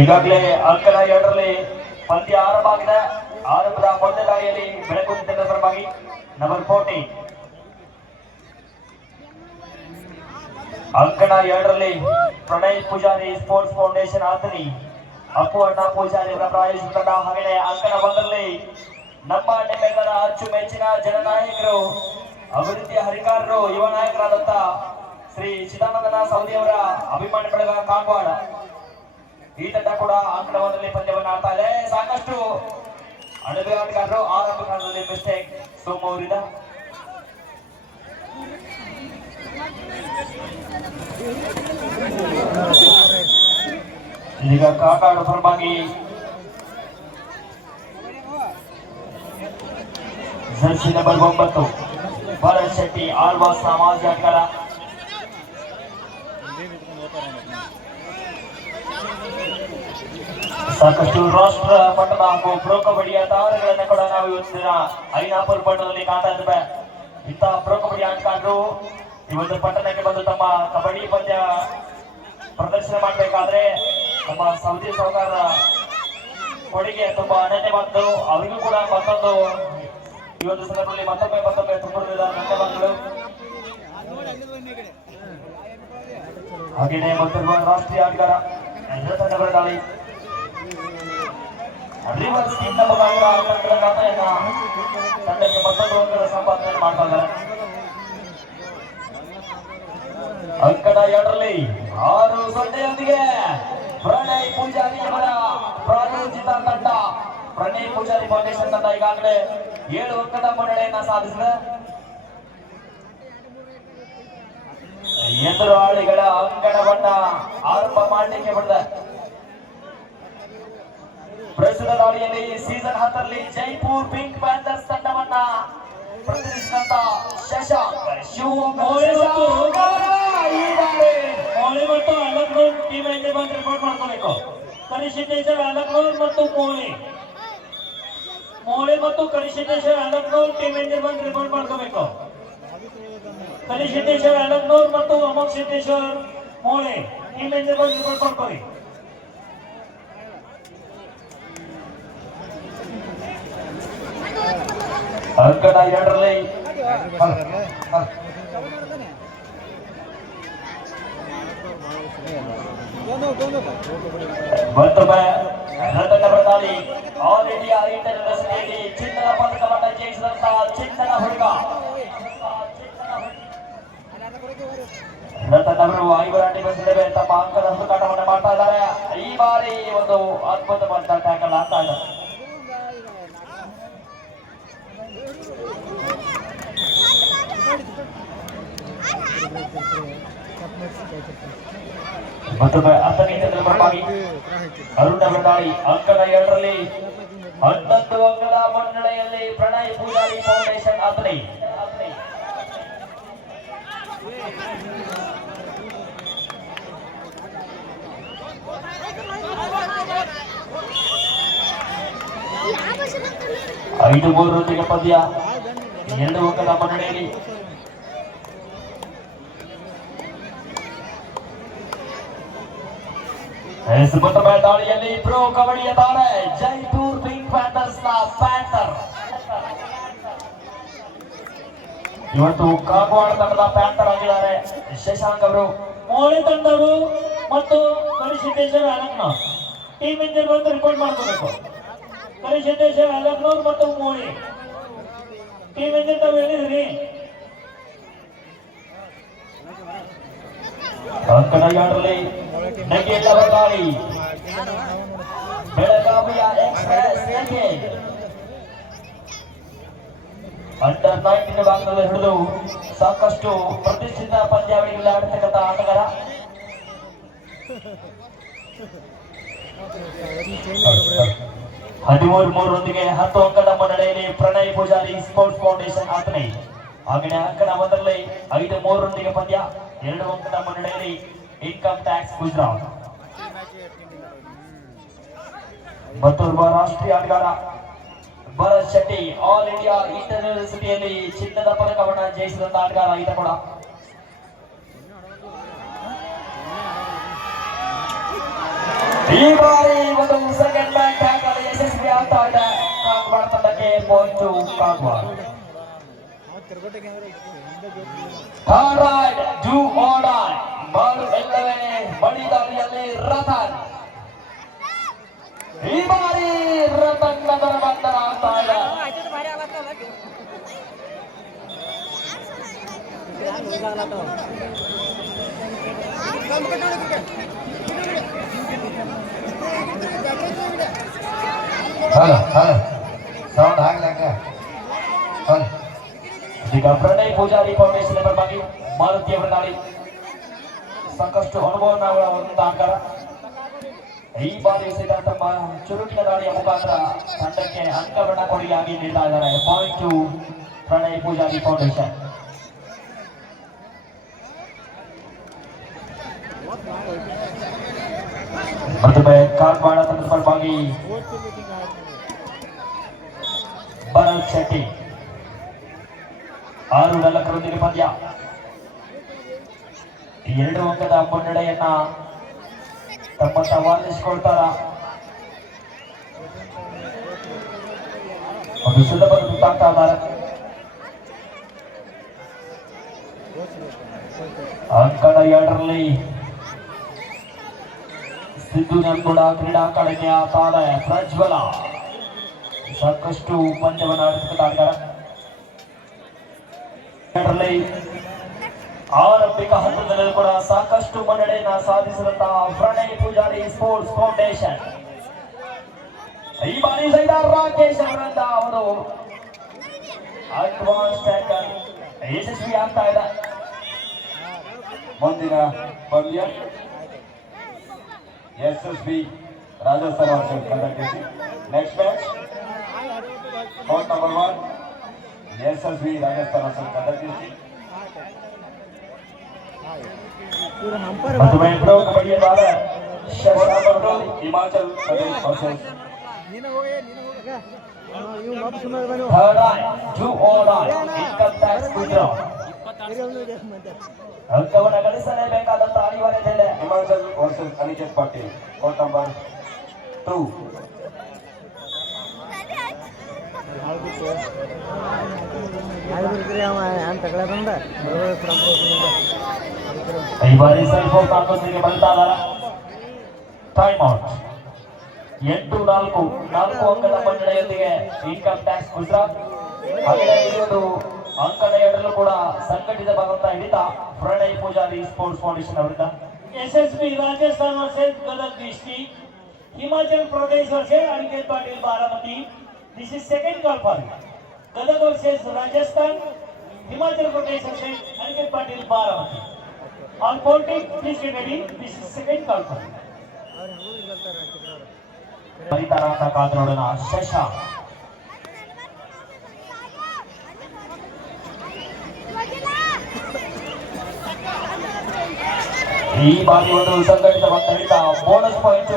ಈಗಾಗಲೇ ಅಂಕಣ 2ರಲ್ಲಿ ಪಂದ್ಯ ಆರಂಭ ಆಗಿದೆ. ಆರಂಭದ ಮೊದಲ ದಾಳಿಯಲ್ಲಿ ಬೆಳಗುಂದಿ ತಂಡದ ಪರವಾಗಿ ನಂಬರ್ 14 ಅಂಕಣ 2ರಲ್ಲಿ ಪ್ರಣಯ್ ಪೂಜಾರಿ ಸ್ಪೋರ್ಟ್ಸ್ ಫೌಂಡೇಶನ್ ಆತನಿ ಅಪ್ಪು ಅಣ್ಣ ಪೂಜಾರಿ ಅವರ ಪ್ರಾಯೋಜಿತ ತಂಡ. ಹಾಗೆಯೇ ಅಂಕಣ 1ರಲ್ಲಿ ನಮ್ಮ ನಿಮ್ಮೆಲ್ಲರ ಅಚ್ಚುಮೆಚ್ಚಿನ ಜನನಾಯಕರು, ಅಭಿವೃದ್ಧಿಯ ಹರಿಕಾರರು, ಯುವ ನಾಯಕರಾದಂತ ಶ್ರೀ ಚಿದಾನಂದನ ಸೌದಿ ಅವರ ಅಭಿಮಾನಿ ಬಳಗ ಕಾಗವಾಡ. ಈ ತಂಡ ಕೂಡ ಅಂಕಣ 1ರಲ್ಲಿ ಪಂದ್ಯವನ್ನು ಆಡ್ತಾ ಇದೆ. ಸಾಕಷ್ಟು ಅನುಭವಿ ಆಟಗಾರರು. ಆರಂಭ ಕಾಲದಲ್ಲಿ ಮಿಸ್ಟೇಕ್ ಸೋಮು ಅವರಿಂದ. ಈಗ ಕಾಕಾಡು ಪರವಾಗಿ ಜರ್ಸಿ ನಂಬರ್ 9 ಭರತ್ ಶೆಟ್ಟಿ ಆಳ್ವಾ ಸಮಾಜ ಆಟಗಾರ. ಸಾಕಷ್ಟು ರಾಷ್ಟ್ರ ಮಟ್ಟದ ಹಾಗೂ ಪ್ರೊ ಕಬಡ್ಡಿಯ ತಾರೆಗಳನ್ನು ಕೂಡ ನಾವು ಇವತ್ತಿನ ಐನಾಪುರ ಪಟ್ಟಣದಲ್ಲಿ ಕಾಣ್ತಾ ಇದ್ದೇವೆ. ಇಂತಹ ಪ್ರೊ ಕಬಡ್ಡಿ ಆಟಗಾರರು ಇವತ್ತು ಪಟ್ಟಣಕ್ಕೆ ಬಂದು ತಮ್ಮ ಕಬಡ್ಡಿ ಪಂದ್ಯ ಪ್ರದರ್ಶನ ಮಾಡಬೇಕಾದ್ರೆ ನಮ್ಮ ಸೌದಿ ಸಹಕಾರ ಕೊಡುಗೆ ತುಂಬಾ ಅನನ್ಯವಾದ್ದು. ಅವರಿಗೂ ಕೂಡ ಮತ್ತೊಂದು ಈ ಒಂದು ಸಂದರ್ಭದಲ್ಲಿ ಮತ್ತೊಮ್ಮೆ ತುಂಬ ಧನ್ಯವಾದಗಳು. ಹಾಗೆಯೇ ಮತ್ತೊಬ್ಬ ರಾಷ್ಟ್ರೀಯ ಆಟಗಾರ ತಂಡಗಳ ದಾಳಿ ರಿವರ್ಸ್ ತಂಡಕ್ಕೆ ಮತ್ತೊಂದು ಅಂಕದ ಸಂಪಾದನೆ ಮಾಡ್ತಾ ಇದ್ದಾರೆ. ಅಂಕಣ 2ರಲ್ಲಿ 6-0 ಪ್ರಣಯ್ ಪೂಜಾರಿ ಅವರ ಪ್ರಾಯೋಜಿತ ತಂಡ, ಪ್ರಣಯ್ ಪೂಜಾರಿ ಫೌಂಡೇಶನ್ ತಂಡ ಈಗಾಗಲೇ 7 ಅಂಕದ ಮುನ್ನಡೆಯನ್ನ ಸಾಧಿಸಿದೆ. ಎದುರಾಳಿಗಳ ಅಂಕಣವನ್ನ ಆರಂಭ ಮಾಡಲಿಕ್ಕೆ ಬಂದ ಪ್ರಸ್ತುತ ದಾಳಿಯಲ್ಲಿ ಸೀಸನ್ 10ರಲ್ಲಿ ಜೈಪುರ್ ಪಿಂಕ್ ಪ್ಯಾಂಥರ್ಸ್ ತಂಡವನ್ನ ಪ್ರತಿನಿಧಿಸಿದಂತ ಶಶಾಂಕ್ ಮೌಳಿ ಮತ್ತು ಅಲಕ್ನೂರ್ ಟೀಮ್ ಎಂಜೆ ಬಂದು ರಿಪೋರ್ಟ್ ಮಾಡ್ಕೋಬೇಕು. ಕನಿಷ್ಠೇಶ್ವರ ಅಲಕ್ನೂರ್ ಮತ್ತು ಮೌಳಿ ಮತ್ತು ಕನಿಷ್ಠೇಶ್ವರ ಅಲಕ್ನೂರ್ ಟೀಮ್ ಎಂಜೆ ಬಂದು ರಿಪೋರ್ಟ್ ಮಾಡ್ಕೋಬೇಕು. ಕನಿಷ್ಠೇಶ್ವರ ಅಲಕ್ನೂರ್ ಮತ್ತು ಅಮೋಕ್ ಸಿದ್ದೇಶ್ವರ್ ಮೌಳಿ ಟೀಮ್ ಎಂಜೆ ಬಂದು ರಿಪೋರ್ಟ್ ಮಾಡ್ಕೊಳ್ಳಿ. ಅಂಕಣ 2ರಲ್ಲಿ ಮತ್ತೊಮ್ಮೆ ರತನಗರ ದಾಳಿ. ಆಲ್ ಇಂಡಿಯಾ ಇಂಟರ್ನ್ಯಾಷನಲ್ ಚಿನ್ನದ ಪದಕವನ್ನು ಜಯಿಸಿದಂತಹ ಚಿನ್ನದ ಹುಡುಗ ರತನವರು 5 ಆಟಗಾರರು ತಮ್ಮ ಅಂಕದ ಹುಡುಕಾಟವನ್ನು ಮಾಡ್ತಾ ಇದ್ದಾರೆ. ಈ ಬಾರಿ ಒಂದು ಅದ್ಭುತವಾದ ಟ್ಯಾಕಲ್ ಆಗ್ತಾ ಇದೆ. ಮತ್ತೊಮ್ಮೆ ಅರ್ಥನೀತಿಗಳ ಪರವಾಗಿ ಅರುಣ ದಾಳಿ. ಅಂಕಣ 2ರಲ್ಲಿ 11 ಅಂಕದ ಮುನ್ನಡೆಯಲ್ಲಿ ಪ್ರಣಯ್ ಪೂಜಾರಿ ಫೌಂಡೇಶನ್ ಅತನಿ. ಐದು 3 ಪಂದ್ಯ 2 ಅಂಕದ ಮುನ್ನಡೆಯಲ್ಲಿ ಮತ್ತೊಮ್ಮೆ ದಾಳಿಯಲ್ಲಿ ಪ್ರೋ ಕಬಡ್ಡಿಯ ತಾರೆ ಜೈಪುರ್ ಪಿಂಕ್ ಪ್ಯಾಂಥರ್ಸ್ ನ ಪ್ಯಾಂಥರ್. ಇವತ್ತು ಕಾಗವಾಡ ತಂಡದ ಪ್ಯಾಂಥರ್ ಆಗಿದ್ದಾರೆ ಶಶಾಂಕ್ ಅವರು. ಮೌಳಿ ತಂಡವರು ಮತ್ತು ಕನಿಷ್ಠೇಶ್ವರ ಅಲಕ್ನೂರ್ ಟೀಮ್ ಎಂಜೆ ಬಂದು ರಿಪೋರ್ಟ್ ಮಾಡ್ಕೋಬೇಕು. ಕನಿಷ್ಠೇಶ್ವರ ಅಲಕ್ನೂರ್ ಮತ್ತು ಮೌಳಿ ಟೀಮ್ ಎಂಜೆ ತಾವು ಹೇಳಿದ್ರಿ. ಅಂಕಣ 2ರಲ್ಲಿ ನಗೆಲ್ಲವ ದಾಳಿ. ಬೆಳಗಾವಿಯ ಎಕ್ಸ್‌ಪ್ರೆಸ್ ನಗೆ ಅಂಡರ್ 19 ಭಾಗದಲ್ಲಿ ಹಿಡಿದು ಸಾಕಷ್ಟು ಪ್ರತಿಷ್ಠಿತ ಪಂದ್ಯಾವಳಿಗಳಲ್ಲಿ ಆಡತಕ್ಕಂಥ ಆಟಗಾರ. 13-3 10 ಅಂಕದ ಮುನ್ನಡೆಯಲ್ಲಿ ಪ್ರಣಯ್ ಪೂಜಾರಿ ಸ್ಪೋರ್ಟ್ಸ್ ಫೌಂಡೇಶನ್ ಆತನಿ. ಹಾಗೆಯೇ ಅಂಕಣ 1ರಲ್ಲಿ 5-3 ಪಂದ್ಯ 2 ಅಂಕದ ಮುನ್ನಡೆಯಲ್ಲಿ ಇನ್ಕಮ್ ಟ್ಯಾಕ್ಸ್ ಗುಜರಾತ್. ಮತ್ತೊಬ್ಬ ರಾಷ್ಟ್ರೀಯ ಆಟಗಾರ Bharat Shetty all India international ಚಿನ್ನದ ಪದಕವನ್ನು ಜಯಿಸಿದಂತ ಆಟಗಾರ ಈತ ಕೂಡ. ಈ ಬಾರಿ ಒಂದು ಸೆಕೆಂಡ್ ಬ್ಯಾಕ್ ಟ್ಯಾಕಲ್ ಯಶಸ್ವಿ ಆಗ್ತಾ ಇದೆ ಕಾಗವಾಡ ತಂಡಕ್ಕೆ point to Kagawad. Third raid do or die ಬಾಲು ಎಲ್ಲವೇ ಬಡಿ ದಾರಿಯಲ್ಲಿ ರತನ್. ಈ ಬಾರಿ ರತನ್ ನಗರ ಬಂಧನ ಆಗ್ತಾ ಇದೆ. ಸೌಂಡ್ ಆಗ್ಲಕ್ಕ ಈಗ ಪ್ರಣಯ್ ಪೂಜಾರಿ ಫೌಂಡೇಶನ್ ಪರವಾಗಿ ಮಾರುತಿ ಅವರ ದಾಳಿ ಸಾಕಷ್ಟು ಅನುಭವನ ಒಂದು ಅಂಕರ. ಈ ಬಾರಿ ಸಹಿತ ತಮ್ಮ ಚುರುಕಿನ ದಾಳಿಯ ಮುಖಾಂತರ ತಂಡಕ್ಕೆ ಅಂಕವನ್ನ ಕೊಡುಗೆಯಾಗಿ ನೀಡ್ತಾ ಇದ್ದಾರೆ. Point to Pranay Poojari foundation. ಮತ್ತೊಮ್ಮೆ ಕಾಗವಾಡ ತಂಡದ ಪರವಾಗಿ ಭರತ್ ಶೆಟ್ಟಿ 6-4 ಪಂದ್ಯ 2 ಅಂಕದ ಮುನ್ನಡೆಯನ್ನ ತಮ್ಮ ಸವಾಲಿಸಿಕೊಳ್ತಾರ. ಒಂದು ಸುಲಭದ ತುತ್ತಾಗ್ತಾ ಇದ್ದಾರೆ. ಅಂಕಣ 2ರಲ್ಲಿ ಸಿದ್ದು ನಂಬುಡ ಕ್ರೀಡಾಂಗಣಕ್ಕೆ ಆತಾದ ಪ್ರಜ್ವಲ ಸಾಕಷ್ಟು ಪಂದ್ಯವನ್ನು ಆಡಿಸ್ತಾ ಇದ್ದಾರೆ. ಆರಂಭಿಕ ಹಂತದಲ್ಲಿ ಕೂಡ ಸಾಕಷ್ಟು ಮುನ್ನಡೆಯನ್ನ ಸಾಧಿಸಿದಂತಹ ಪ್ರಣಯ್ ಪೂಜಾರಿ ಸ್ಪೋರ್ಟ್ಸ್ ಫೌಂಡೇಶನ್ ಈ ಬಾರಿ ಸಹಿತ ರಾಕೇಶ್ ಅವರಿಂದ ಅವರು ಅಡ್ವಾನ್ಸ್ ಟ್ಯಾಕಲ್ ಯಶಸ್ವಿ ಆಗ್ತಾ ಇದೆ. ಮುಂದಿನ ಪಂದ್ಯ SSB Rajasthan versus conductor. Next match court number 1 SSB Rajasthan versus conductor. ಮತ್ತೊಮ್ಮೆ ಪ್ರೋ ಕಬಡ್ಡಿಯ ಬಾಲ Himachal Pradesh versus third I to all I income tax Gujarat. ಅಂಕವನ್ನು ಗಳಿಸಲೇಬೇಕಾದಂತ ಅನಿವಾರ್ಯತೆ ಇದೆ. Himachal versus Aniket Patil court number 2. ಈ ಬಾರಿ ಸ್ವಲ್ಪ ಕಾಂಗ್ರೆಸ್ಗೆ ಬಲ್ತಾ ಇದ್ದಾರೆ. ಟೈಮ್ ಔಟ್ 8-4 ಅಂಕದ ಮುನ್ನಡೆಯೊಂದಿಗೆ ಇನ್ಕಮ್ ಟ್ಯಾಕ್ಸ್ ಗುಜರಾತ್. ಹಾಗೆ ಇನ್ನೊಂದು ಅಂಕದ 2ರಲ್ಲೂ ಕೂಡ ಸಂಘಟಿತವಾದಂತಹ ಹಿಡಿತ ಪ್ರಣಯ್ ಪೂಜಾರಿ ಸ್ಪೋರ್ಟ್ಸ್ ಫೌಂಡೇಶನ್ ಅವರಿಂದ. SSB Rajasthan versus Gadag district, Himachal Pradesh versus Aniket Patil Baramati. This is second call for you. Gadag versus Rajasthan, Himachal Pradesh versus Aniket Patil Baramati. On courting, please get ready. This is second call for you. ಪರಿತಾರಾಂತ ಕಾದ್ರೋಡನ ಶಶಾಂಕ್ ಈ ಬಾರಿ ಒಂದು ಸಂಘಟಿತವಾದ ಹಿಡಿತ. Bonus point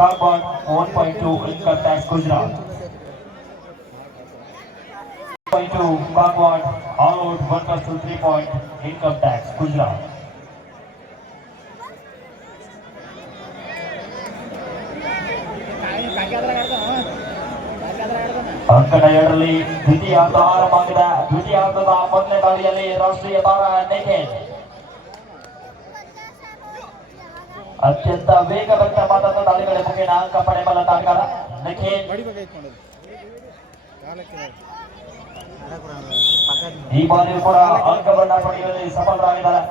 Kagawad 1.2 income tax Gujarat. 1.2 Kagawad all out 1+2 3 point income tax Gujarat. ಅಂಕಣ 2ರಲ್ಲಿ ದ್ವಿತೀಯಾರ್ಧ ಆರಂಭವಾಗಿದೆ. ದ್ವಿತೀಯಾರ್ಧದ ಮೊದಲನೇ ದಾಳಿಯಲ್ಲಿ ರಾಷ್ಟ್ರೀಯ ತಾರ ನಿಖಿಲ್ ಅತ್ಯಂತ ವೇಗವಂತವಾದ ದಾಳಿಗಳ ಮುಖೇನ ಅಂಕ ಪಡೆಯಬಲ್ಲ ತಾಂಗಾರ ನಿಖಿಲ್. ಈ ಬಾರಿಯೂ ಕೂಡ ಅಂಕವನ್ನ ಪಡೆಯುವಲ್ಲಿ ಸಫಲರಾಗಿದ್ದಾರೆ.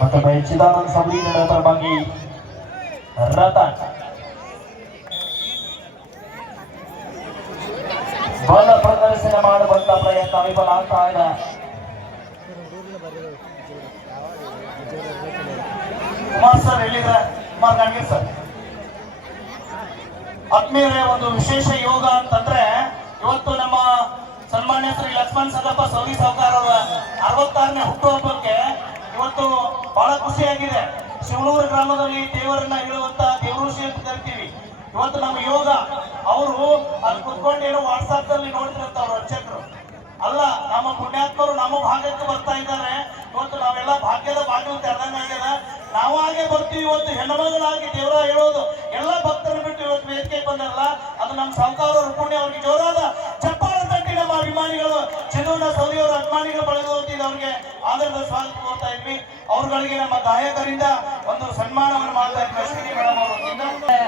ಮತ್ತೊಮ್ಮೆ ಚಿದಾನಂದ್ ಸಂಬೀನ ಪರವಾಗಿ ರತನ್ ಬಲ ಪ್ರದರ್ಶನ ಮಾಡುವಂತ ಪ್ರಯತ್ನ ವಿಫಲ ಆಗ್ತಾ ಇದೆ. ಕುಮಾರ್ ಸರ್ ಹೇಳಿದ್ರೆ ಕುಮಾರ್ ಗಾಂಧಿ ಸರ್ ಆತ್ಮೀಯರೇ, ಒಂದು ವಿಶೇಷ ಯೋಗ ಅಂತಂದ್ರೆ ಇವತ್ತು ನಮ್ಮ ಸನ್ಮಾನ್ಯ ಶ್ರೀ ಲಕ್ಷ್ಮಣ್ ಸದಪ್ಪ ಸೌದಿ ಸಾವ್ಕಾರ್ ಅವರ 66ನೇ ಹುಟ್ಟುಹಬ್ಬಕ್ಕೆ ಇವತ್ತು ಬಹಳ ಖುಷಿಯಾಗಿದೆ. ಶಿವನೂರು ಗ್ರಾಮದಲ್ಲಿ ದೇವರನ್ನ ಹೇಳುವಂತ ದೇವಋಷಿ ಅಂತ ಕರಿತೀವಿ. ಇವತ್ತು ನಮ್ಮ ಯೋಗ ಅವರು ಅಲ್ಲಿ ಕುತ್ಕೊಂಡು ಏನೋ ವಾಟ್ಸಾಪ್ ದಲ್ಲಿ ನೋಡ್ತಿರಂತ ಅವ್ರ ಅರ್ಚಕರು ಪುಣ್ಯಾತ್ಮರು ನಮ್ಮ ಭಾಗಕ್ಕೆ ಬರ್ತಾ ಇದ್ದಾರೆ. ಇವತ್ತು ನಾವೆಲ್ಲ ಭಾಗ್ಯದ ಬಾಗಿಲು ತೆರೆದಂಗಾಗ್ಯದ. ನಾವಾಗೆ ಬರ್ತೀವಿ. ಇವತ್ತು ಹೆಣ್ಣುಮಗಳಾಗಿ ದೇವರ ಹೇಳೋದು ಎಲ್ಲ ಭಕ್ತರು ಬಿಟ್ಟು ಇವತ್ತು ವೇದಿಕೆಗೆ ಬಂದಾರಲ್ಲ, ಅದು ನಮ್ಮ ಸಾಹುಕಾರರು ಪುಣ್ಯ. ಅವ್ರಿಗೆ ಜೋರಾದ ಚಪ್ಪಾಳೆ ತಟ್ಟಿ ನಮ್ಮ ಅಭಿಮಾನಿಗಳು ಚಂದ್ರಣ್ಣ ಸೌದಿಯವರ ಅಭಿಮಾನಿಗಳು ಬಳಗ ಹೊತ್ತಿದ್ದು ಅವ್ರಿಗೆ ಆದರದ ಸ್ವಾಗತ ಕೋರ್ತಾ ಇದ್ವಿ. ಅವ್ರಗಳಿಗೆ ನಮ್ಮ ಗಾಯಕರಿಂದ ಒಂದು ಸನ್ಮಾನವನ್ನು ಮಾಡ್ತಾ ಇದ್ವಿ. ಅಶ್ವಿನಿ ಮೇಡಮ್ ಅವರು 20